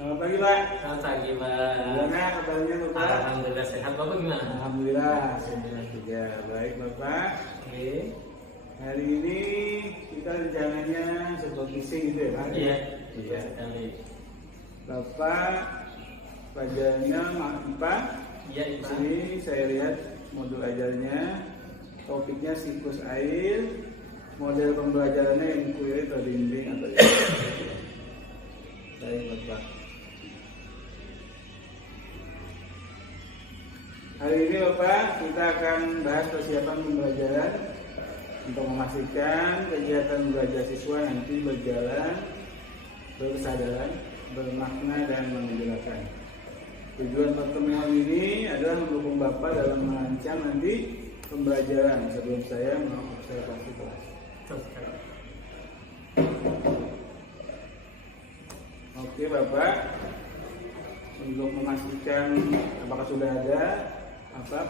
Selamat pagi Pak. Selamat pagi Pak. Gimana kabarnya Bapak? Alhamdulillah sehat. Bapak gimana? Alhamdulillah sehat juga. Baik Bapak. Oke. Hari ini kita rencananya sebuah misi gitu ya Pak? Iya. Iya. Sekali. Bapak pelajarannya IPA. Iya Di Pak. sini saya lihat modul ajarnya, topiknya siklus air, model pembelajarannya inquiry atau bimbing atau baik Bapak. Hari ini Bapak kita akan bahas persiapan pembelajaran untuk memastikan kegiatan belajar siswa nanti berjalan berkesadaran, bermakna dan menggembirakan. Tujuan pertemuan ini adalah mendukung Bapak dalam merancang nanti pembelajaran sebelum saya mengobservasi kelas. Betul sekali. Oke Bapak, untuk memastikan apakah sudah ada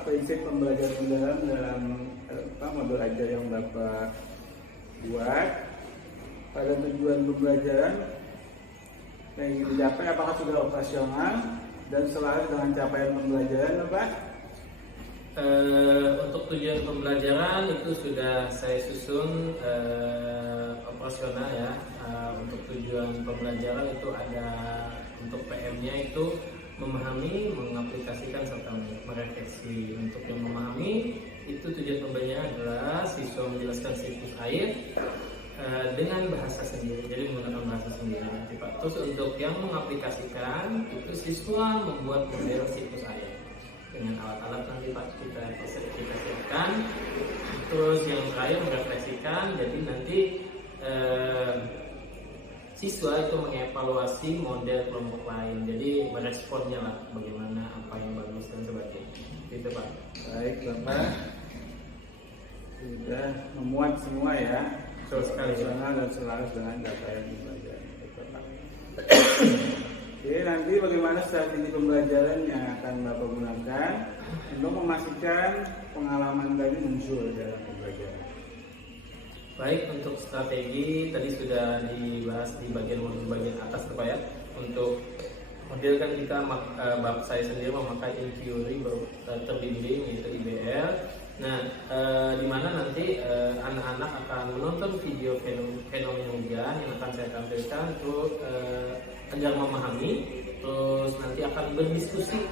prinsip pembelajaran dalam modul ajar yang Bapak buat pada tujuan pembelajaran yang ingin dicapai, apakah sudah operasional dan selaras dengan capaian pembelajaran Bapak? Untuk tujuan pembelajaran itu sudah saya susun operasional ya. Untuk tujuan pembelajaran itu ada untuk PM-nya itu memahami, mengaplikasikan serta merefleksi. Untuk yang memahami itu tujuan pembelajaran adalah siswa menjelaskan siklus air dengan bahasa sendiri, jadi menggunakan bahasa sendiri nanti Pak. Terus untuk yang mengaplikasikan itu siswa membuat model siklus air dengan alat-alat nanti Pak kita siapkan. Terus yang terakhir merefleksikan, jadi nanti siswa itu mengevaluasi model kelompok lain, jadi meresponnya lah bagaimana, apa yang bagus dan sebagainya gitu Pak. Baik Bapak, sudah memuat semua ya, operasional dan selaras dengan capaian pembelajaran Bapak. Oke, nanti bagaimana strategi pembelajaran yang akan Bapak gunakan untuk memastikan pengalaman tadi muncul dalam pembelajaran? Baik, untuk strategi tadi sudah dibahas di bagian atas Pak ya. Untuk model kan kita bab saya sendiri memakai inquiry terbimbing yaitu IBL. Nah, di mana nanti anak-anak akan menonton video fenomena hujan yang akan saya tampilkan untuk agar memahami, terus nanti akan berdiskusi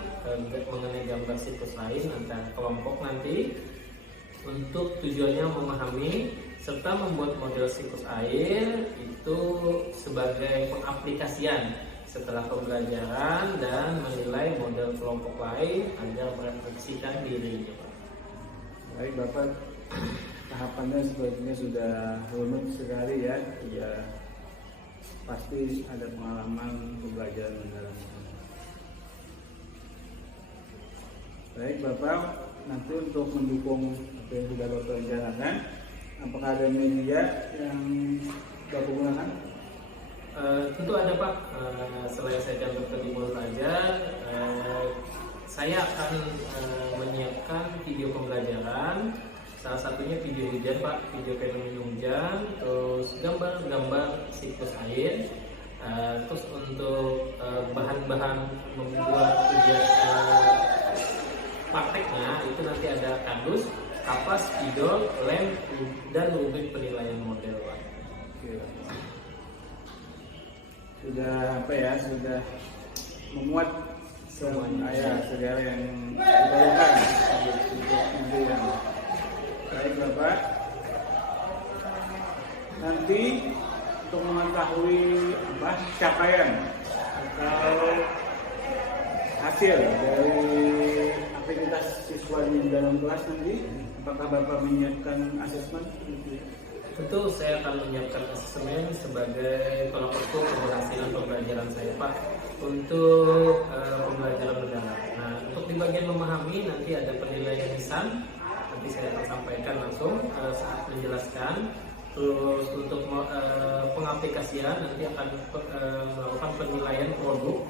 mengenai gambar siklus lain antar kelompok nanti untuk tujuannya memahami serta membuat model siklus air itu sebagai pengaplikasian setelah pembelajaran dan menilai model kelompok lain agar merefleksikan diri. Baik Bapak, tahapannya sepertinya sudah rumit sekali ya. Ya pasti ada pengalaman pembelajaran mendalam. Baik Bapak, nanti untuk mendukung apa yang sudah Bapak rencanakan, apakah ada media yang Bapak gunakan? Tentu ada Pak. Selain saya cantumkan di mulut aja, saya akan menyiapkan video pembelajaran. Salah satunya video hujan Pak, video fenomena hujan, terus gambar-gambar siklus air. Terus untuk bahan-bahan membuat prakteknya itu nanti ada kardus, kapas, spidol, lem, dan rubrik penilaian model Pak. Oke. Sudah sudah memuat semuanya segala yang diperlukan untuk nanti yang baik Bapak. Nanti untuk mengetahui capaian atau hasil dari aktivitas siswa di dalam kelas nanti, apakah Bapak menyiapkan asesmen? Tentu saya akan menyiapkan asesmen sebagai tolak ukur keberhasilan pembelajaran saya Pak untuk pembelajaran mendalam. Nah, untuk di bagian memahami nanti ada penilaian lisan, nanti saya akan sampaikan langsung saat menjelaskan. Terus untuk pengaplikasian nanti akan melakukan penilaian produk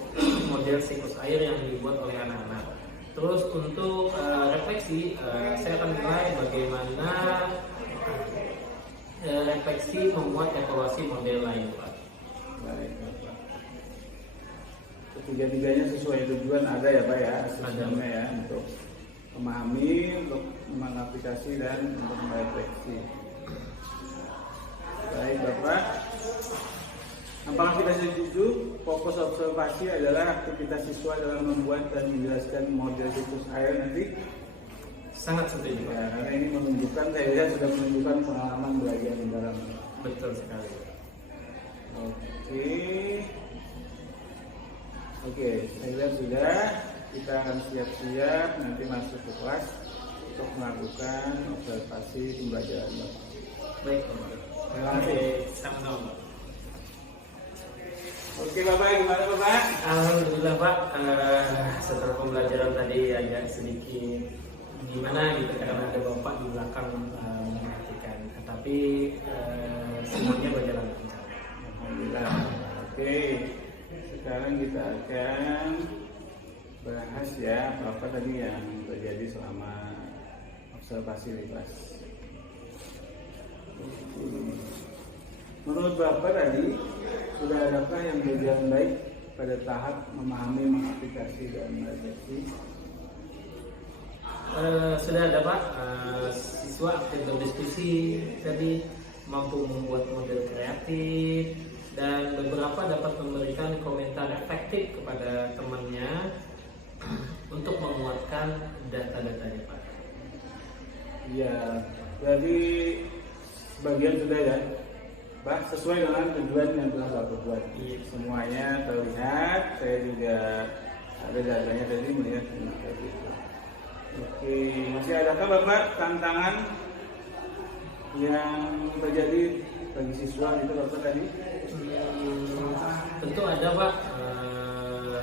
model siklus air yang dibuat oleh anak-anak. Terus untuk refleksi, saya akan mulai bagaimana refleksi membuat evaluasi model lain Pak. Baik Bapak. ketiga-tiganya sesuai tujuan ada ya Pak ya, asesmennya ya, untuk memahami, untuk mengaplikasi dan untuk merefleksi. Baik Bapak, apakah kita setuju fokus observasi adalah aktivitas siswa dalam membuat dan menjelaskan model siklus air nanti? Sangat setuju Pak. Ya, karena ini menunjukkan, saya lihat sudah menunjukkan pengalaman belajar di dalam. Betul sekali. Oke, saya lihat sudah. Kita akan siap-siap nanti masuk ke kelas untuk melakukan observasi pembelajaran Bapak. Baik Bapak. Terima kasih. Sama-sama. Oke Bapak, gimana Bapak? Alhamdulillah Pak, setelah pembelajaran tadi agak sedikit gimana gitu karena ada Bapak di belakang memperhatikan, tapi semuanya berjalan lancar. Alhamdulillah. Oke, sekarang kita akan bahas ya apa tadi yang terjadi selama observasi di kelas. Menurut Bapak tadi, sudah adakah yang berjalan baik pada tahap memahami, mengaplikasi dan merefleksi? Sudah ada Pak, siswa aktif berdiskusi tadi, mampu membuat model kreatif, dan beberapa dapat memberikan komentar efektif kepada temannya untuk menguatkan data-datanya Pak. Iya, jadi sebagian sudah ya Pak, sesuai dengan tujuan yang telah Bapak buat. Semuanya terlihat, saya juga ada datanya tadi melihat seperti itu. Oke, masih adakah Bapak tantangan yang terjadi bagi siswa itu Bapak tadi? Tentu ada Pak,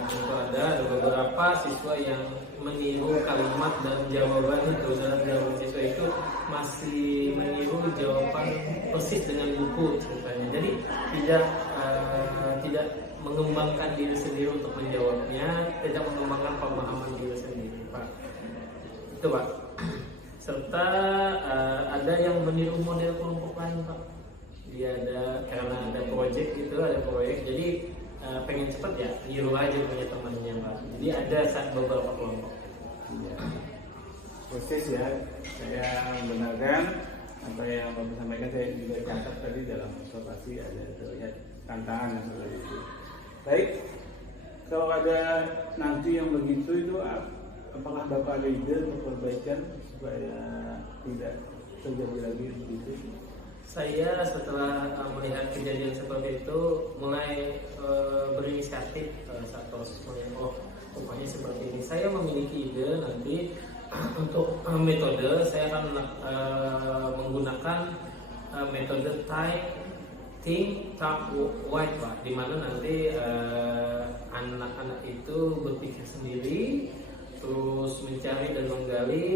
tentu ada beberapa siswa yang meniru kalimat dan jawaban itu, dalam jawaban siswa itu masih meniru jawaban persis dengan buku ceritanya. Jadi tidak mengembangkan diri sendiri untuk menjawabnya, tidak mengembangkan pemahaman diri sendiri Pak. Itu Pak. Serta ada yang meniru model kelompok lain Pak. Dia karena ada proyek gitu, ada proyek, jadi pengen cepat ya, niru aja punya temannya Pak. Jadi ada beberapa kelompok. Ya. Proses ya, saya membenarkan apa yang Bapak sampaikan, saya juga catat tadi dalam observasi ada terlihat tantangan yang seperti itu. Baik, kalau ada nanti yang begitu itu apakah Bapak ada ide untuk perbaikan supaya tidak terjadi lagi begitu? Saya setelah melihat kejadian seperti itu mulai berinisiatif satu pokoknya seperti ini. Saya memiliki ide nanti untuk metode, saya akan menggunakan metode think, talk, write Pak, di mana nanti anak-anak itu berpikir sendiri, terus mencari dan menggali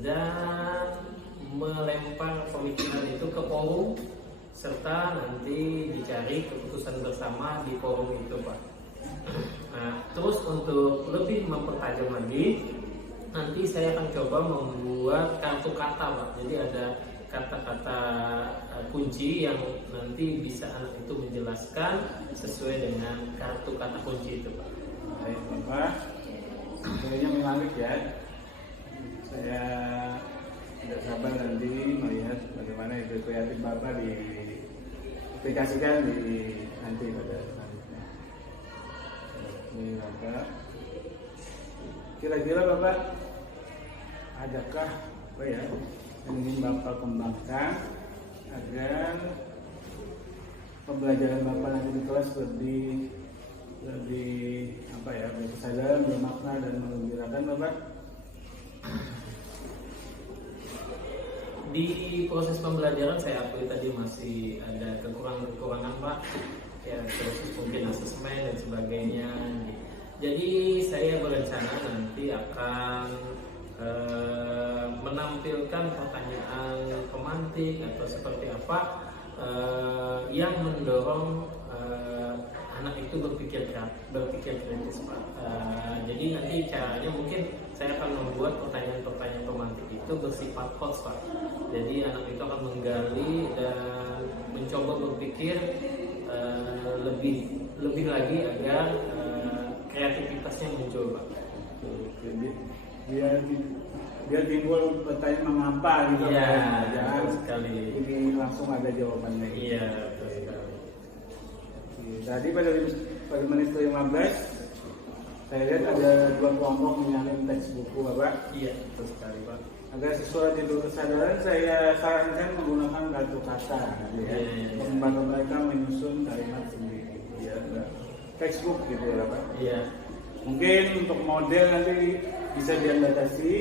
dan melempar pemikiran itu ke forum, serta nanti dicari keputusan bersama di forum itu Pak. Nah, terus untuk lebih mempertajam lagi, nanti saya akan coba membuat kartu kata Pak. Jadi ada kata-kata kunci yang nanti bisa anak itu menjelaskan sesuai dengan kartu kata kunci itu Pak. Baik Bapak, kayaknya menarik ya. Saya tidak sabar nanti melihat bagaimana ide kreatif Bapak diaplikasikan nanti pada selanjutnya. Ini Bapak, kira-kira Bapak adakah yang ingin Bapak kembangkan agar pembelajaran Bapak nanti di kelas lebih berkesadaran, bermakna dan menggembirakan Bapak? Di proses pembelajaran saya akui tadi masih ada kekurangan Pak, ya proses mungkin asesmen dan sebagainya. Jadi saya berencana nanti akan menampilkan pertanyaan pemantik atau seperti apa yang mendorong anak itu berpikir kritis Pak. Jadi nanti caranya mungkin saya akan membuat pertanyaan-pertanyaan pemantik itu bersifat hots Pak. Jadi anak itu akan menggali dan mencoba berpikir lebih lagi agar kreativitasnya muncul Pak. Oke, biar timbul pertanyaan mengapa gitu. Iya, jangan betul sekali. ini langsung ada jawabannya. Iya, betul sekali. Tadi pada menit ke-15 saya lihat ada 2 kelompok menyalin teks buku Bapak. Iya, betul sekali Pak. Agar sesuai judul kesadaran, saya sarankan menggunakan kartu kata ya. Membantu mereka menyusun kalimat sendiri ya, textbook gitu ya Pak. Iya. Mungkin untuk model nanti bisa diadaptasi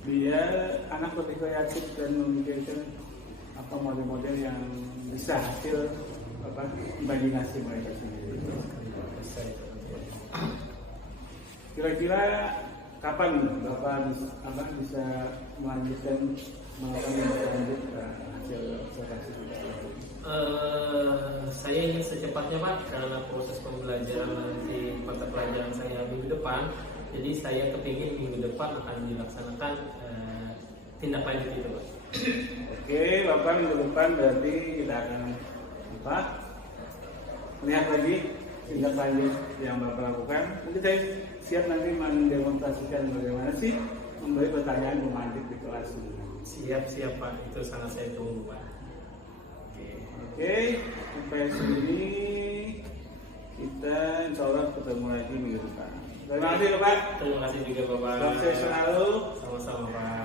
biar anak lebih kreatif dan memikirkan apa model-model yang bisa hasil apa imajinasi mereka sendiri. Kira-kira kapan Bapak bisa melanjutkan melakukan lanjut hasil observasi? Saya ingin secepatnya Pak, karena proses pembelajaran nanti mata pelajaran saya minggu depan, jadi saya kepingin minggu depan akan dilaksanakan tindak lanjut itu Pak. Oke, Bapak minggu depan berarti kita akan melihat lagi tindak lanjut yang Bapak lakukan. Mungkin saya siap nanti mendemonstrasikan bagaimana sih memberi pertanyaan pemantik di kelas ini. Siap Pak, itu sangat saya tunggu Pak. Oke, sampai sini kita insya Allah ketemu lagi minggu depan. Terima kasih Bapak. Terima kasih juga Bapak. Sukses selalu. Sama-sama Pak.